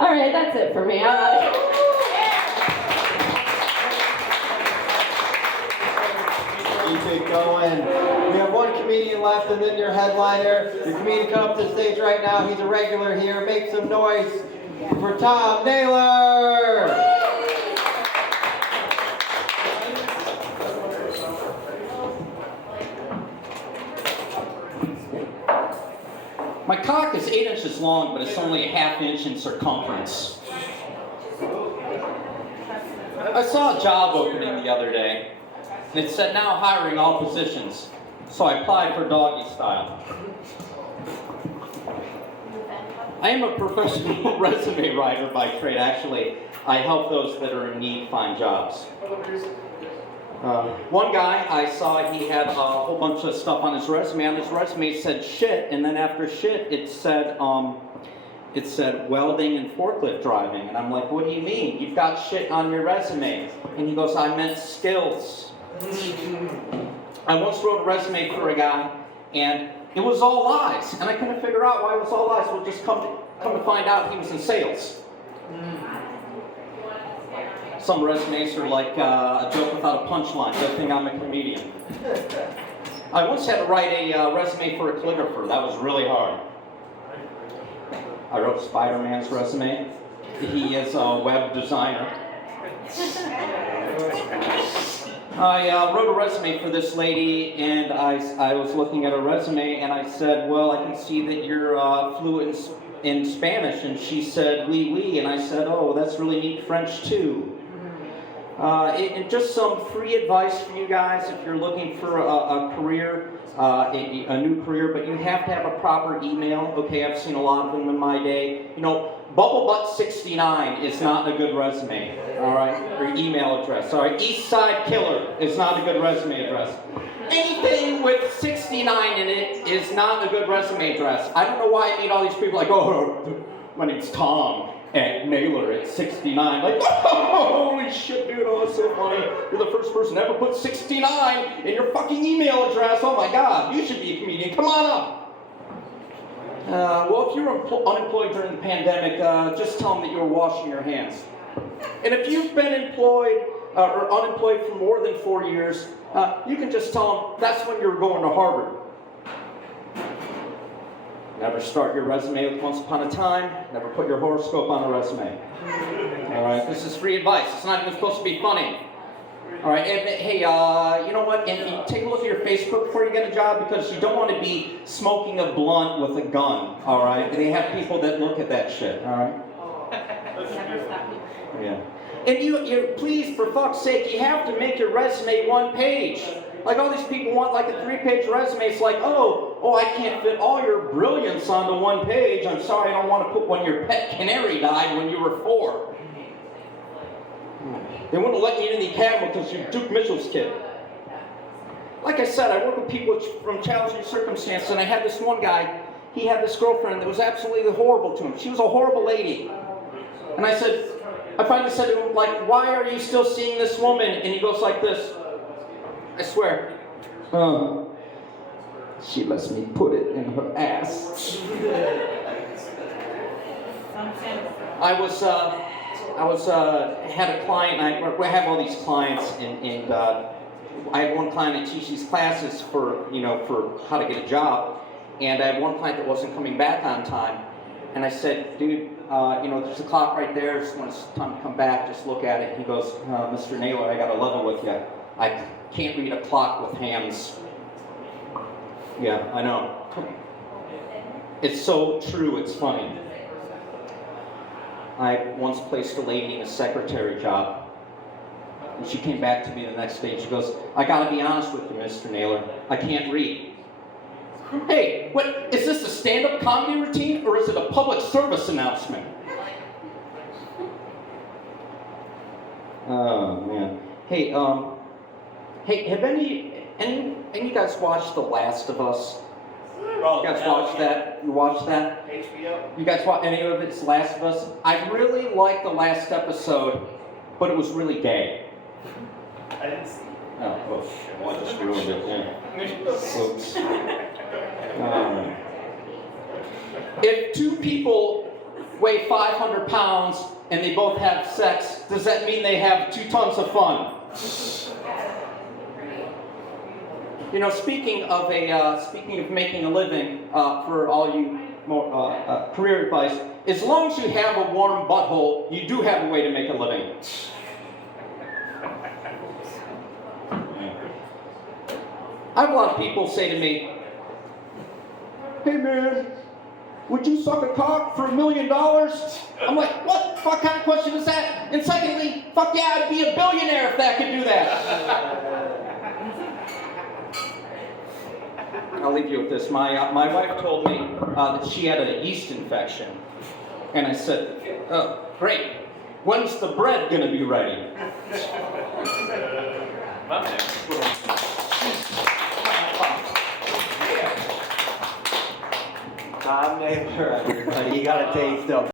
All right, that's it for me. I'm out of here. Keep it going. We have one comedian left and then your headliner. Your comedian come up to the stage right now. He's a regular here. Make some noise for Tom Naylor. My cock is 8 inches long, but it's only a ½ inch in circumference. I saw a job opening the other day, and it said now hiring all positions. So I applied for doggy style. I am a professional resume writer by trade. Actually, I help those that are in need find jobs. One guy I saw, he had a whole bunch of stuff on his resume. On his resume it said shit, and then after shit it said welding and forklift driving. And I'm like, what do you mean? You've got shit on your resume. And he goes, I meant skills. I once wrote a resume for a guy, and it was all lies. And I couldn't figure out why it was all lies. Well, just come to find out he was in sales. Some resumes are like a joke without a punchline. Good thing I'm a comedian. I once had to write a resume for a calligrapher. That was really hard. I wrote Spider-Man's resume. He is a web designer. I wrote a resume for this lady, and I was looking at her resume, and I said, well, I can see that you're fluent in Spanish. And she said, oui, oui. And I said, oh, that's really neat French, too. And just some free advice for you guys if you're looking for a career, a new career, but you have to have a proper email. Okay, I've seen a lot of them in my day. You know, BubbleButt69 is not a good resume, all right, or email address. All right, Eastside Killer is not a good resume address. Anything with 69 in it is not a good resume address. I don't know why I meet all these people like, oh, my name's Tom. And Naylor at 69, like, oh, holy shit, dude, oh, that's so funny. You're the first person to ever put 69 in your fucking email address. Oh my God, you should be a comedian. Come on up. Well, if you're unemployed during the pandemic, just tell them that you're washing your hands. And if you've been employed or unemployed for more than 4 years, you can just tell them that's when you're going to Harvard. Never start your resume with once upon a time. Never put your horoscope on a resume. All right, this is free advice. It's not even supposed to be funny. All right, and, hey, you know what? And take a look at your Facebook before you get a job, because you don't want to be smoking a blunt with a gun. All right, they have people that look at that shit. All right. Yeah. And you please, for fuck's sake, you have to make your resume one page. Like all these people want like a 3-page resume. It's like, oh, I can't fit all your brilliance onto one page. I'm sorry, I don't want to put when your pet canary died when you were 4. They wouldn't let you in the academy because you're Duke Mitchell's kid. Like I said, I work with people from challenging circumstances, and I had this one guy, he had this girlfriend that was absolutely horrible to him. She was a horrible lady. And I finally said to him, like, why are you still seeing this woman? And he goes like this. I swear. She lets me put it in her ass. Had a client. I have all these clients, and I had one client that teaches these classes for how to get a job, and I had one client that wasn't coming back on time, and I said, dude, there's a clock right there. So when it's time to come back, just look at it. And he goes, Mr. Naylor, I got to level with you. I can't read a clock with hands. Yeah, I know. It's so true, it's funny. I once placed a lady in a secretary job, and she came back to me the next day and she goes, I gotta be honest with you, Mr. Naylor, I can't read. Hey, what, is this a stand-up comedy routine or is it a public service announcement? Oh, man. Hey, have any of you guys watched The Last of Us? You guys watched that? You watched that? HBO. You guys watch any of it's Last of Us? I really liked the last episode, but it was really gay. I didn't see. Oh, well, I just ruined it, yeah. Oops. If two people weigh 500 pounds and they both have sex, does that mean they have 2 tons of fun? You know, speaking of making a living, for all you more, career advice, as long as you have a warm butthole, you do have a way to make a living. I have a lot of people say to me, "Hey man, would you suck a cock for $1 million?" I'm like, what fuck kind of question is that? And secondly, fuck yeah, I'd be a billionaire if that could do that. I'll leave you with this. My wife told me that she had a yeast infection. And I said, "Oh, great. When's the bread going to be ready?" Tom Naylor, everybody. You got a taste of